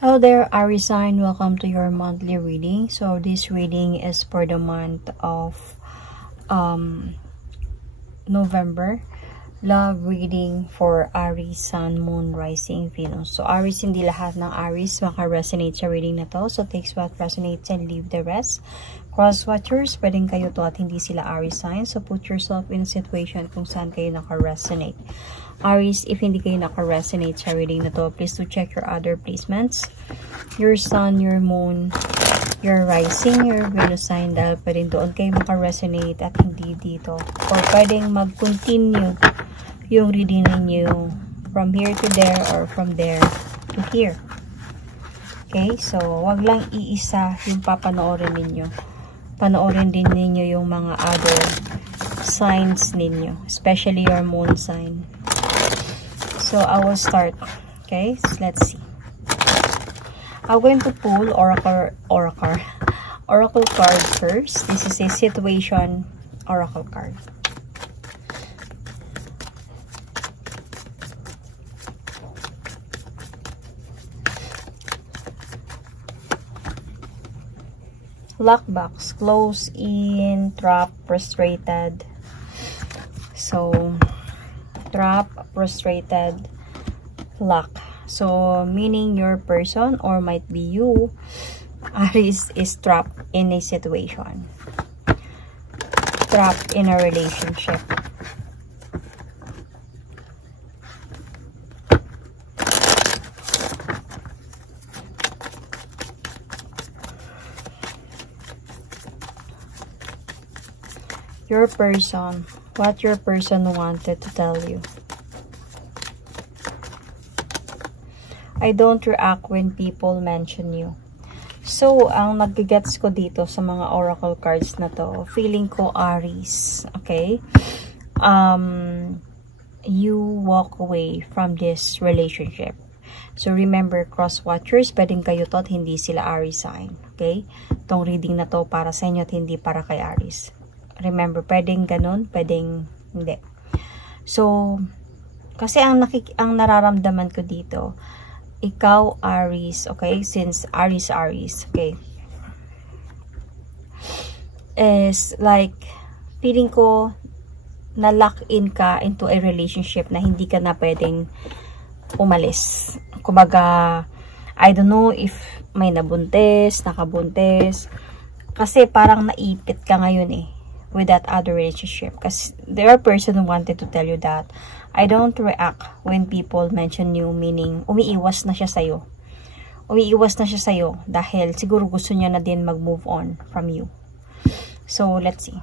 Hello there, Aries sign. Welcome to your monthly reading. So this reading is for the month of November. Love reading for Aries, Sun, Moon, Rising, Venus. So Aries, hindi lahat ng Aries maka-resonate sa reading na to. So takes what resonates and leave the rest. Cross-watchers, pwedeng kayo to at hindi sila Aries sign. So put yourself in a situation kung saan kayo naka-resonate. Aries, if hindi kayo naka-resonate sa reading na to, please do check your other placements. Your Sun, your Moon, your Rising, your Venus sign, dahil pwedeng doon kayo maka-resonate at hindi dito. Or pwedeng mag-continue yung reading ninyo from here to there or from there to here. Okay, so wag lang iisa yung papanoorin ninyo. Panoorin din ninyo yung mga other signs ninyo, especially your Moon sign. So I will start. Okay, so let's see. I'm going to pull oracle card first. This is a situation oracle card. Lockbox, close in, trap, frustrated. So trap, frustrated, lock. So meaning your person, or might be you, Aries, is trapped in a situation, trapped in a relationship. Your person, what your person wanted to tell you. I don't react when people mention you. So, ang nag-gets ko dito sa mga oracle cards na to, feeling ko Aries, okay? You walk away from this relationship. So, remember, cross-watchers, pwedeng kayo to at hindi sila Aries sign, okay? Itong reading na to para sa inyo at hindi para kay Aries. Remember, pwedeng ganun, pwedeng hindi. So, kasi ang nararamdaman ko dito, ikaw Aries, okay? Since Aries, okay? Is like, feeling ko, na-lock in ka into a relationship na hindi ka na pwedeng umalis. Kumbaga, I don't know if may nabuntis, nakabuntis. Kasi parang naipit ka ngayon eh, with that other relationship. Kasi there are person who wanted to tell you that I don't react when people mention you, meaning umiiwas na siya sa'yo. Umiiwas na siya sa'yo dahil siguro gusto niya na din mag-move on from you. So, let's see.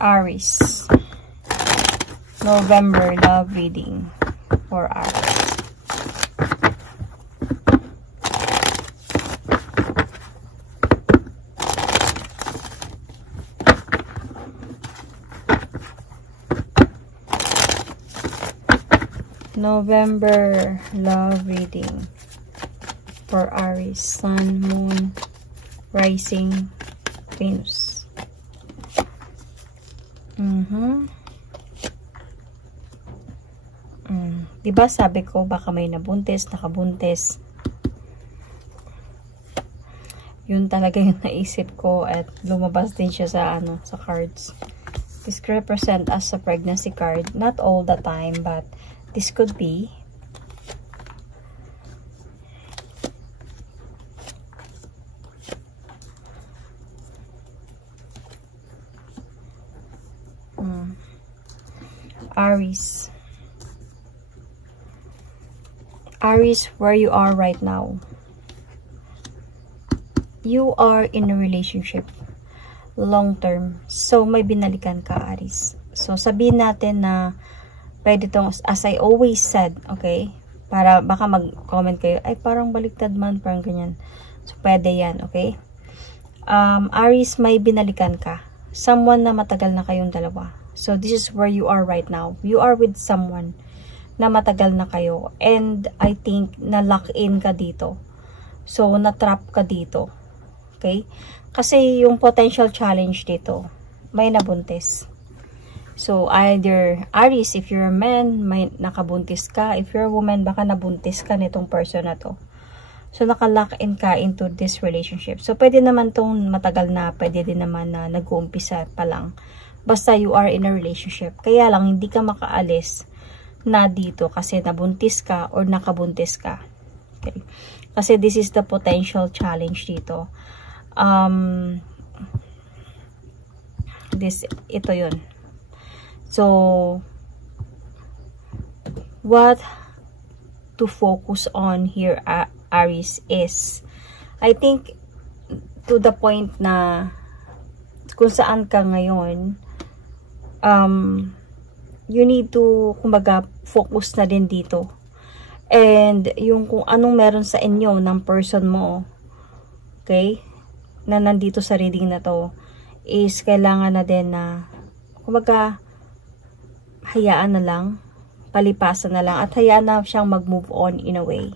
Aries. November love reading for Aries. November love reading for Aries, Sun, Moon, Rising, Venus. Diba sabi ko baka may nabuntis, nakabuntis. Yun talaga yung naisip ko at lumabas din siya sa sa cards. This could represent as a pregnancy card, not all the time, but this could be. Aries. Aries, where you are right now. You are in a relationship. Long term. So, may binalikan ka, Aries. So, sabihin natin na pwede itong, as I always said, okay? Para baka mag-comment kayo, ay parang baliktad man, parang ganyan. So, pwede yan, okay? Aries, may binalikan ka. Someone na matagal na kayong dalawa. So, this is where you are right now. You are with someone na matagal na kayo. And, I think, na-lock in ka dito. So, na-trap ka dito. Okay? Kasi, yung potential challenge dito, may nabuntis. So, either Aries, if you're a man, may nakabuntis ka. If you're a woman, baka nabuntis ka nitong person na to. So, nakalock in ka into this relationship. So, pwede naman tong matagal na, pwede din naman na nag-uumpisa pa lang. Basta you are in a relationship. Kaya lang, hindi ka makaalis na dito kasi nabuntis ka or nakabuntis ka. Okay. Kasi this is the potential challenge dito. Ito yun. So, what to focus on here, Aries, is, I think, to the point na kung saan ka ngayon, you need to, kumbaga, focus na din dito. And, yung kung anong meron sa inyo ng person mo, okay, na nandito sa reading na to, is kailangan na din na, kumbaga, hayaan na lang, palipasan na lang, at hayaan na siyang mag-move on in a way.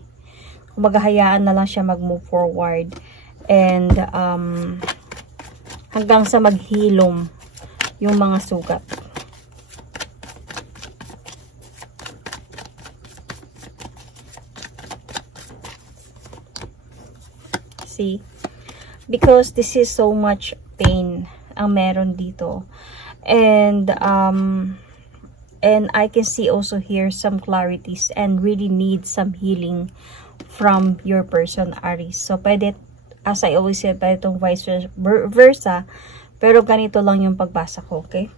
Kumbaga, hayaan na lang siya mag-move forward. And, hanggang sa maghilom yung mga sugat. See? Because this is so much pain ang meron dito. And I can see also here some clarities and really need some healing from your person, Aries. So, pwede, as I always said, pwede itong vice versa, pero ganito lang yung pagbasa ko, okay?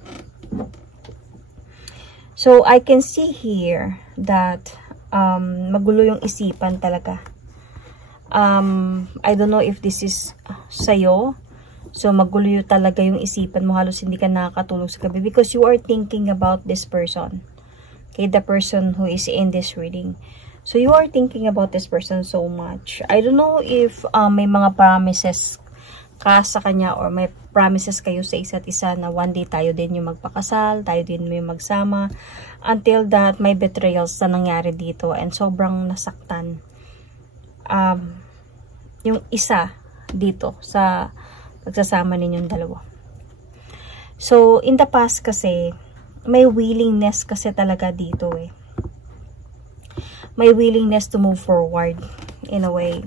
So, I can see here that magulo yung isipan talaga. I don't know if this is sa'yo. So, magulo yung talaga yung isipan mo. Halos hindi ka nakakatulog sa gabi because you are thinking about this person. Okay, the person who is in this reading. So, you are thinking about this person so much. I don't know if may mga promises ka sa kanya or may promises kayo sa isa't isa na one day tayo din yung magpakasal, tayo din yung magsama. Until that, may betrayals na nangyari dito and sobrang nasaktan. Yung isa dito sa pagsasama ninyong dalawa. So, in the past kasi, may willingness kasi talaga dito eh. May willingness to move forward in a way.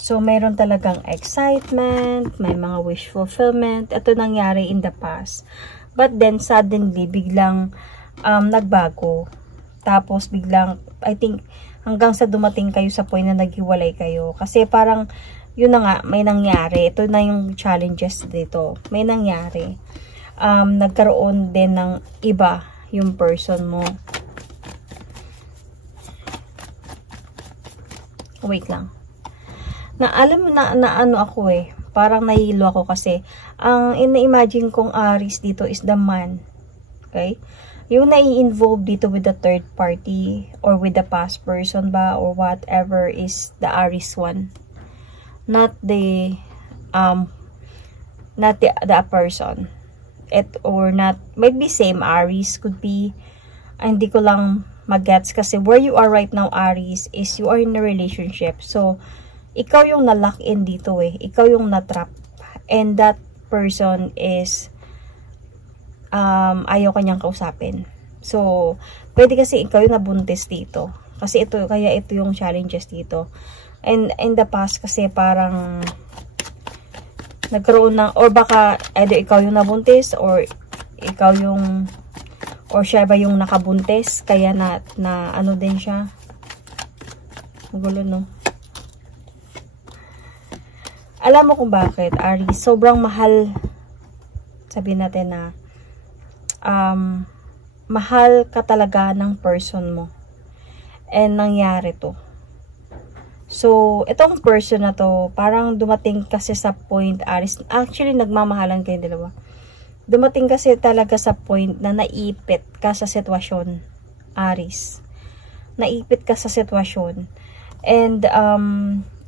So, mayroon talagang excitement, may mga wish fulfillment. Ito nangyari in the past. But then, suddenly, biglang nagbago. Tapos, biglang, I think, hanggang sa dumating kayo sa point na naghiwalay kayo. Kasi parang, yun na nga, may nangyari. Ito na yung challenges dito. May nangyari. Nagkaroon din ng iba yung person mo. Wait lang. Alam mo na ano ako eh. Parang nahihilo ako kasi ang ina-imagine kong Aries dito is the man. Okay? Yung nai-involve dito with the third party or with the past person ba or whatever is the Aries one. Not the person. Or not, might be same Aries, could be, hindi ko lang mag-gets kasi where you are right now, Aries, is you are in a relationship. So, ikaw yung na-lock in dito eh. Ikaw yung na-trap. And that person is ayaw kanyang kausapin. So, pwede kasi ikaw yung nabuntis dito. Kasi kaya ito yung challenges dito. And in the past kasi parang nagkaroon ng, or baka either ikaw yung nabuntis or ikaw yung, or siya ba yung nakabuntis. Kaya na ano din siya. Magulo no. Alam mo kung bakit, Aries, sobrang mahal, sabihin natin na, mahal ka talaga ng person mo. And nangyari to. So, itong person na to, parang dumating kasi sa point, Aries, actually, nagmamahalan kayong dalawa. Dumating kasi talaga sa point na naipit ka sa sitwasyon, Aries. Naipit ka sa sitwasyon. And,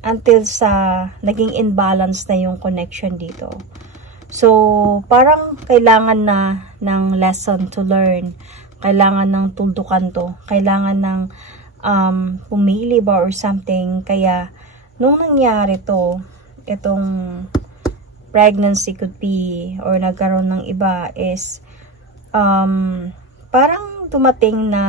until sa naging imbalance na yung connection dito. So, parang kailangan na ng lesson to learn. Kailangan ng tuntukan to. Kailangan ng pumili ba or something. Kaya, nung nangyari to, itong pregnancy could be, or nagkaroon ng iba is, parang dumating na,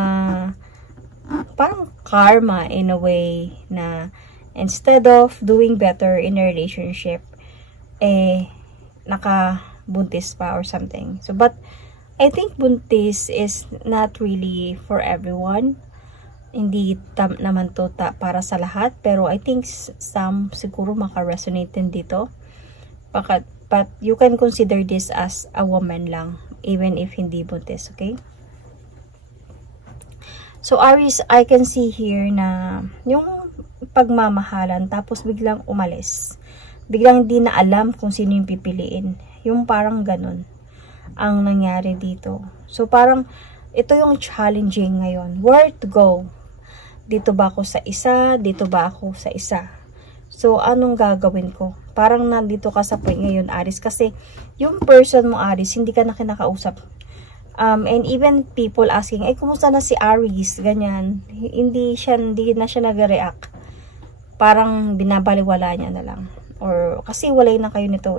parang karma in a way na, instead of doing better in a relationship, nakabuntis pa or something. So, but, I think buntis is not really for everyone. Hindi naman to para sa lahat. Pero, I think some siguro maka-resonate din dito. But you can consider this as a woman lang, even if hindi buntis, okay? So, Aries, I can see here na yung pagmamahalan, tapos biglang umalis. Biglang hindi na alam kung sino yung pipiliin. Yung parang ganun ang nangyari dito. So, parang ito yung challenging ngayon. Where to go? Dito ba ako sa isa? Dito ba ako sa isa? So, anong gagawin ko? Parang nandito ka sa point ngayon, Aries. Kasi, yung person mo, Aries, hindi ka na kinakausap. And even people asking, kumusta na si Aries? Ganyan. Hindi na siya nag-react. Parang binabaliwala niya na lang. Or, kasi walay na kayo nito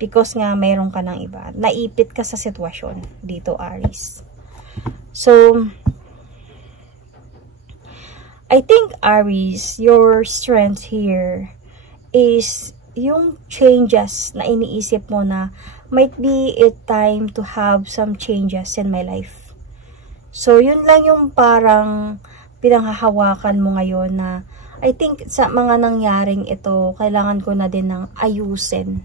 Because nga, mayroon ka ng iba. Naipit ka sa sitwasyon dito, Aries. So, I think, Aries, your strength here is yung changes na iniisip mo na might be a time to have some changes in my life. So, yun lang yung parang pinanghahawakan mo ngayon na I think sa mga nangyaring ito, kailangan ko na din ng ayusin.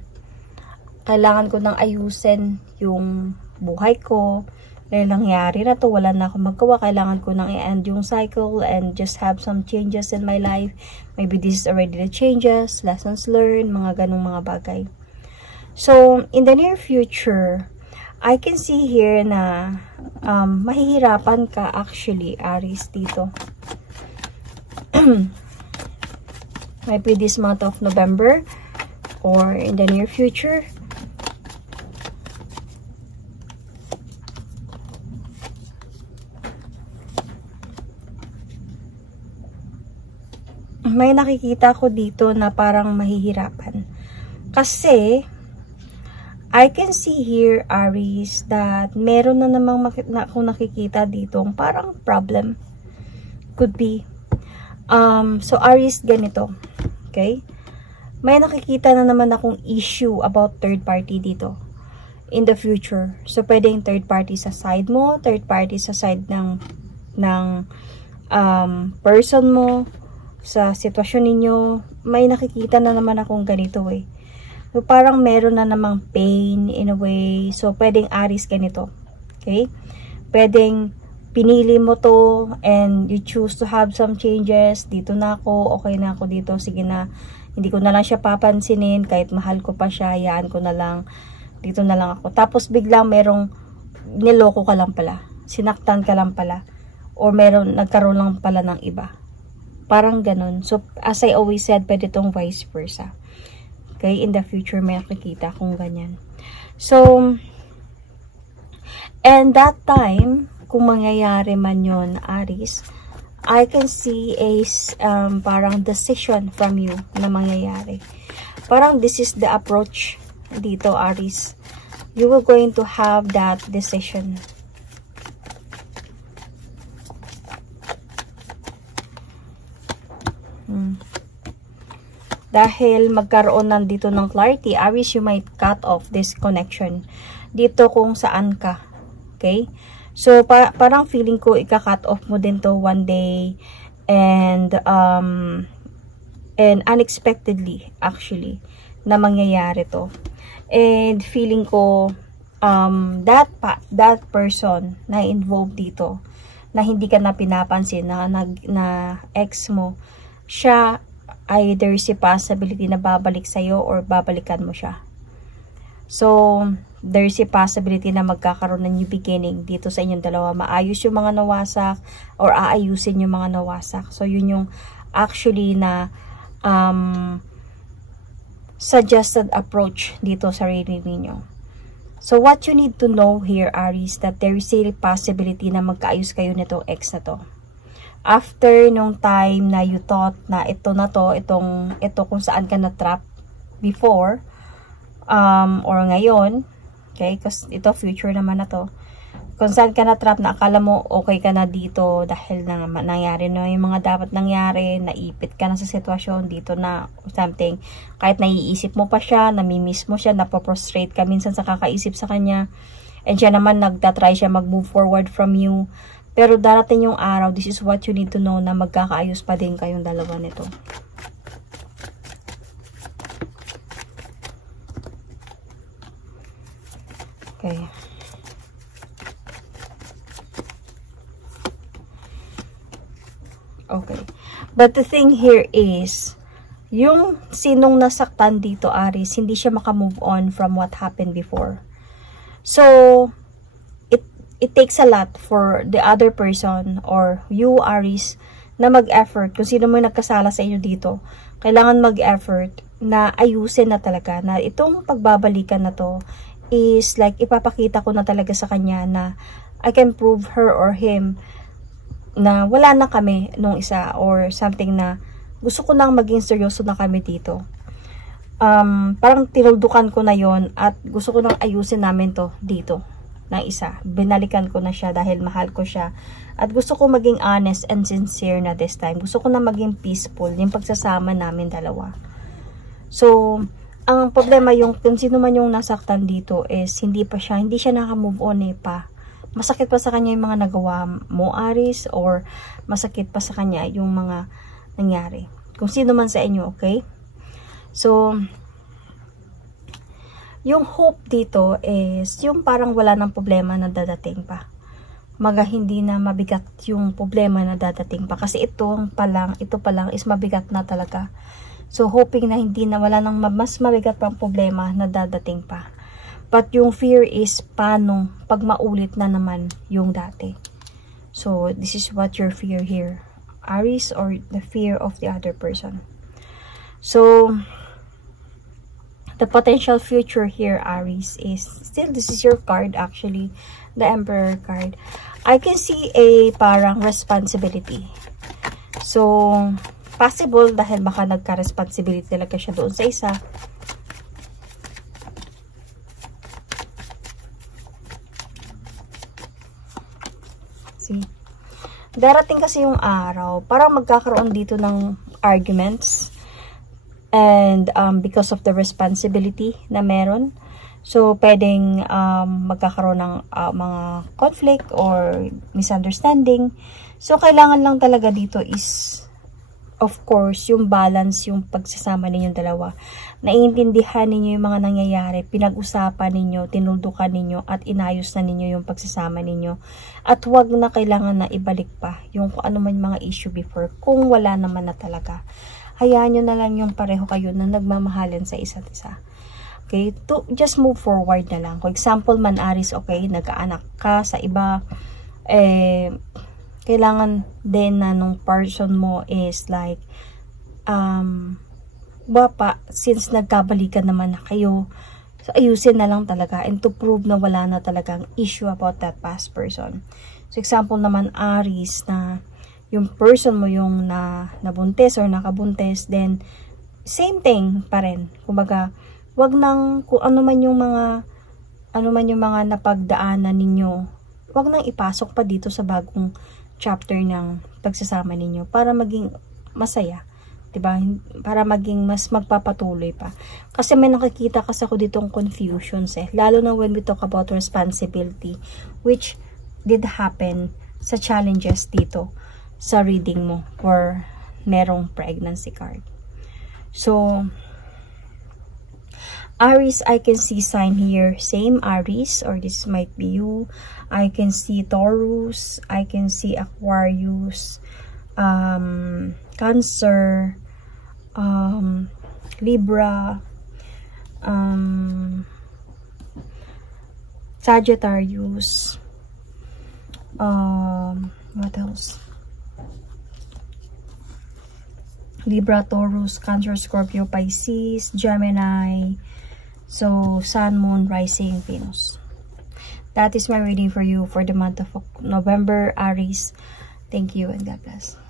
Kailangan ko nang ayusin yung buhay ko. Dahil nangyari na to, wala na akong magawa. Kailangan ko nang i-end yung cycle and just have some changes in my life. Maybe this is already the changes, lessons learned, mga ganong mga bagay. So, in the near future, I can see here na mahihirapan ka actually, Aries, dito. Maybe this month of November or in the near future. May nakikita ko dito na parang mahihirapan. Kasi, I can see here, Aries, that meron na namang akong nakikita dito parang problem. Could be. So, Aries, ganito. Okay? May nakikita na naman akong issue about third party dito in the future. So, pwedeng third party sa side mo, third party sa side ng person mo, sa sitwasyon ninyo, may nakikita na naman akong ganito So, parang meron na namang pain in a way. So, pwedeng Aries ganito. Okay? Pwedeng pinili mo to and you choose to have some changes. Dito na ako, okay na ako dito. Sige na, hindi ko na lang siya papansinin. Kahit mahal ko pa siya, hayaan ko na lang. Dito na lang ako. Tapos, biglang merong niloko ka lang pala. Sinaktan ka lang pala. Or nagkaroon lang pala ng iba. Parang ganun. So, as I always said, pwede itong vice versa. Okay? In the future, may nakikita kung ganyan. So, and that time, kung mangyayari man yun, Aries, I can see a parang decision from you na mangyayari. Parang this is the approach dito, Aries. You will going to have that decision. Dahil magkaroon nandito ng clarity, Aries, you might cut off this connection dito kung saan ka. Okay? So, parang feeling ko, ika-cut off mo din to one day and unexpectedly, actually, na mangyayari to. And feeling ko, that person na involved dito, na hindi ka na pinapansin, na ex mo, siya, either si possibility na babalik sa'yo or babalikan mo siya. So, there's a possibility na magkakaroon ng new beginning dito sa inyong dalawa. Maayos yung mga nawasak or aayusin yung mga nawasak. So, yun yung actually na suggested approach dito sa reading ninyo. So, what you need to know here, Aries, that there is a possibility na magkaayos kayo nito ex na to. after nung time na you thought na ito na to, ito kung saan ka na-trap before, or ngayon, okay, kasi ito future naman na to, kung saan ka na-trap na akala mo okay ka na dito dahil na nangyari na yung mga dapat nangyari, naipit ka na sa sitwasyon, dito na something, kahit naiisip mo pa siya, namimiss mo siya, napoprostrate ka minsan sa kakaisip sa kanya, and siya naman nagtatry siya mag-move forward from you, pero darating yung araw, this is what you need to know, na magkakaayos pa din kayong dalawa nito. Okay. Okay. But the thing here is, yung sinong nasaktan dito, Aries, hindi siya makamove on from what happened before. So, it takes a lot for the other person or you, Aries, na mag-effort. Kung sino mo nagkasala sa inyo dito, kailangan mag-effort na ayusin na talaga na itong pagbabalikan na to is like ipapakita ko na talaga sa kanya na I can prove her or him na wala na kami nung isa or something, na gusto ko nang maging seryoso na kami dito. Parang tinuldukan ko na yon at gusto ko nang ayusin namin to dito ng isa. Binalikan ko na siya dahil mahal ko siya at gusto ko maging honest and sincere na this time. Gusto ko na maging peaceful yung pagsasama namin dalawa. So, ang problema yung kung sino man yung nasaktan dito is hindi siya naka-move on pa. Masakit pa sa kanya yung mga nagawa mo, Aries, or masakit pa sa kanya yung mga nangyari. Kung sino man sa inyo, okay? So, yung hope dito is yung parang wala ng problema na dadating pa. Hindi na mabigat yung problema na dadating pa. Kasi ito pa lang is mabigat na talaga. So, hoping na hindi na wala nang mas mabigat pang problema na dadating pa. But yung fear is paano pag maulit na naman yung dati. So, this is what your fear here, Aries, or the fear of the other person. So, the potential future here, Aries, is still, this is your card actually, the Emperor card. I can see a parang responsibility. So, possible dahil baka nagka-responsibility talaga siya doon sa isa. See? Darating kasi yung araw, parang magkakaroon dito ng arguments and because of the responsibility na meron. So, pwedeng magkakaroon ng mga conflict or misunderstanding. So, kailangan lang talaga dito is, of course, yung balance, yung pagsasama ninyong dalawa. Naiintindihan ninyo yung mga nangyayari, pinag-usapan ninyo, tinuldukan ninyo, at inayos na ninyo yung pagsasama ninyo. At wag na kailangan na ibalik pa yung kung ano man mga issue before, kung wala naman na talaga. Hayaan nyo na lang yung pareho kayo na nagmamahalan sa isa't isa. Okay? Just move forward na lang. For example, man, Aries, okay, nagkaanak ka sa iba, kailangan din na nung person mo is like, since nagkabalikan naman na kayo, so ayusin na lang talaga and to prove na wala na talagang issue about that past person. So example naman, Aries, na yung person mo yung nabuntis or nakabuntis, then same thing pa rin. Kumbaga, wag nang kung ano man yung mga napagdaanan ninyo, wag nang ipasok pa dito sa bagong chapter ng pagsasama ninyo para maging masaya, 'di ba? Para maging mas magpapatuloy pa. Kasi may nakikita kasi ako ditong confusions lalo na when we talk about responsibility, which did happen sa challenges dito sa reading mo for merong pregnancy card. So, Aries, I can see sign here, same Aries, or this might be you. I can see Taurus, I can see Aquarius, Cancer, Libra, Sagittarius, what else? Libra, Taurus, Cancer, Scorpio, Pisces, Gemini. So, Sun, Moon, Rising, Venus. That is my reading for you for the month of November, Aries. Thank you and God bless.